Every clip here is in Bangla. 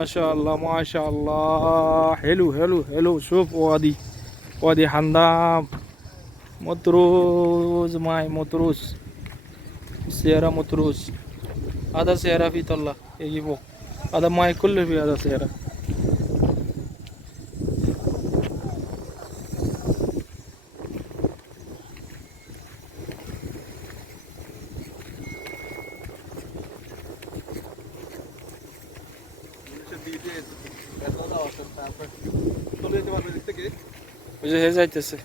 ما شاء الله ما شاء الله. حلو حلو حلو. شوف وادي وادي حمدام. مطروز ماي مطروز سيارة مطروز هذا سيارة في طلة يجي فوق هذا ماي كله في هذا سيارة. ওই যে হে যাইতেছে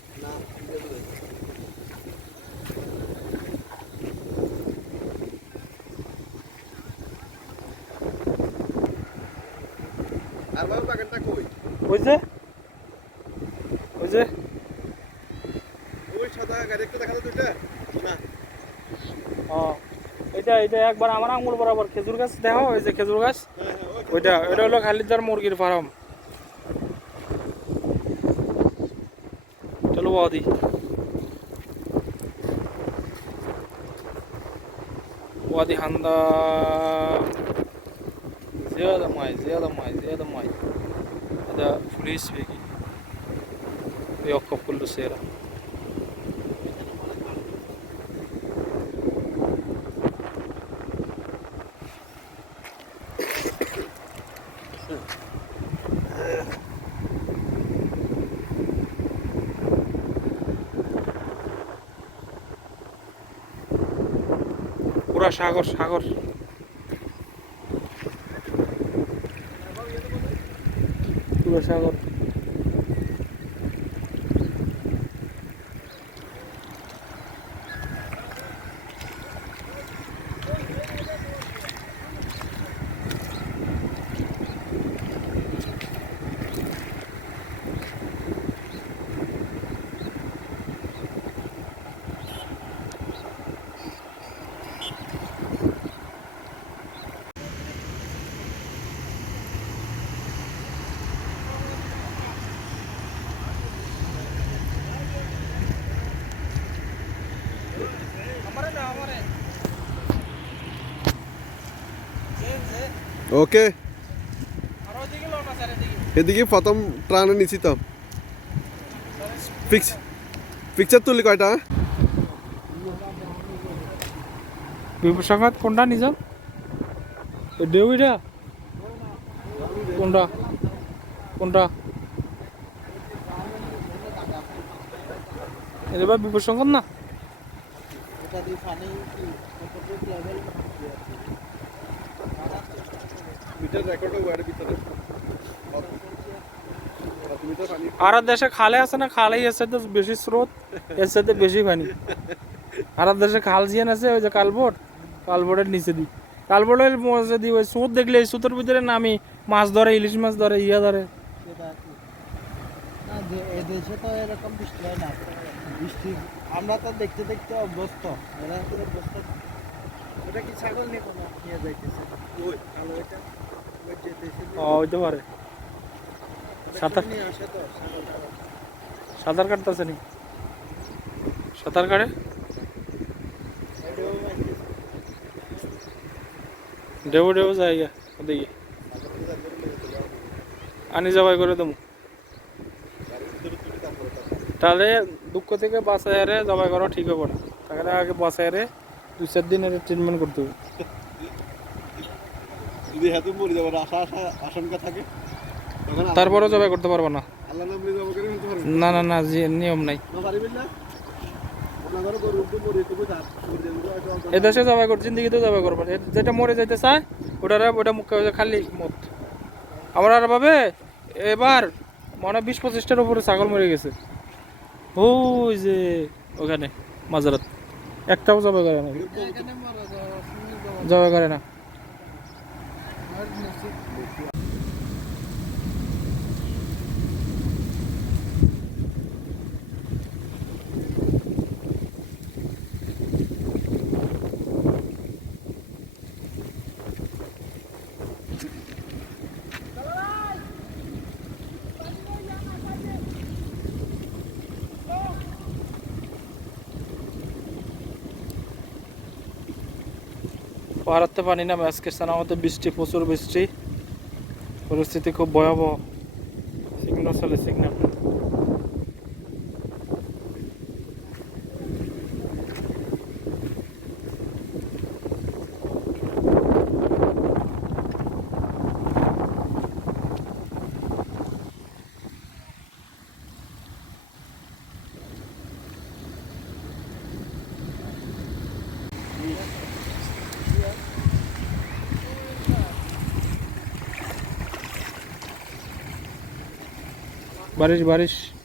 ওই যে ওই যে ওই সাদা গাড়ি একটা দেখা যাচ্ছে ওইটা না এটা এটা একবার আমার আঙুল বরাবর খেজুর গাছ দেখো ওই যে খেজুর গাছ ওই ওইটা ওইটা হলো খালিদার মুরগির ফার্ম الوادي وادي حمدان زيادة ماي زيادة ماي زيادة ماي. هذا بوليس بيجي يوقف كل سيرة Yeah. পুরা সাগর সাগর পুরো সাগর ওকে। এদিকে প্রথম ট্রানে নিছি তো। পিকচার তুলি কয়টা? বিভূষাঘাত কোনটা নিজ ডেউইটা কোনটা? কোনটা? এবার বিভূষঙ্কর না মিটার রেকর্ড হবে এর ভিতরে। তুমি তো পানি আর দেশে খালে আছে না খালেই এর সাথে বেশি স্রোত এর সাথে বেশি পানি। আর দেশে খাল জিয়ান আছে ওই যে কালবোট কালবোটের নিচে দিই। কালবোটের দিই ওই সুত দেখলে এই সুতের ভিতরে নামি মাছ ধরে ইলিশ মাছ ধরে ইয়া ধরে। এদেশে তো এরকম বৃষ্টি হয় না। বৃষ্টি আমরা তো দেখতে দেখতে অভ্যস্ত। এরা অভ্যস্ত ওটা কি ছাগল নিয়ে কোনো নিয়ে যাইতেছে। ওই কালো এটা? ওই যে দেশে যে- ও হইতে পারে। সাঁতার-। সাঁতার কাটতেছে নি সাঁতার কাটে। ডেবু ডেবু জায়গা ওদিকে। আনি জবাই করে দেবো। তাহলে দুঃখ থেকে বাঁচায় রে জবাই করা ঠিক হবে না। তাহলে আগে বাঁচায় রে দু চার দিন ট্রিটমেন্ট করতে হবে। যদি হাতে মরে যাবার আশা আশা আশঙ্কা থাকে তারপরেও জবাই করতে পারব না। আল্লাহ নাম নিয়ে যাব করে ফেলতে পারবেন না না না জি নিয়ম নাই। না পারিবেন না? আপনার ঘরে গরু উঠতে মরে তুমি যান মরে যাবেন তো এদেশে জবাই জবাই করব যেটা মরে যাইতে চায় ওটার ওটা মুখে হচ্ছে খালি মত আমার আর ভাবে এবার মনে বিশ পঁচিশটার উপরে ছাগল মরে গেছে। ওই যে ওখানে মাজারাত একটাও জবাই করে না জবাই করে না। আর নসিব। পাহাড়াতে পানি না আজকে স্থান মতো বৃষ্টি, প্রচুর বৃষ্টি। পরিস্থিতি খুব ভয়াবহ। সিগন্যাল চলে সিগন্যাল várias, várias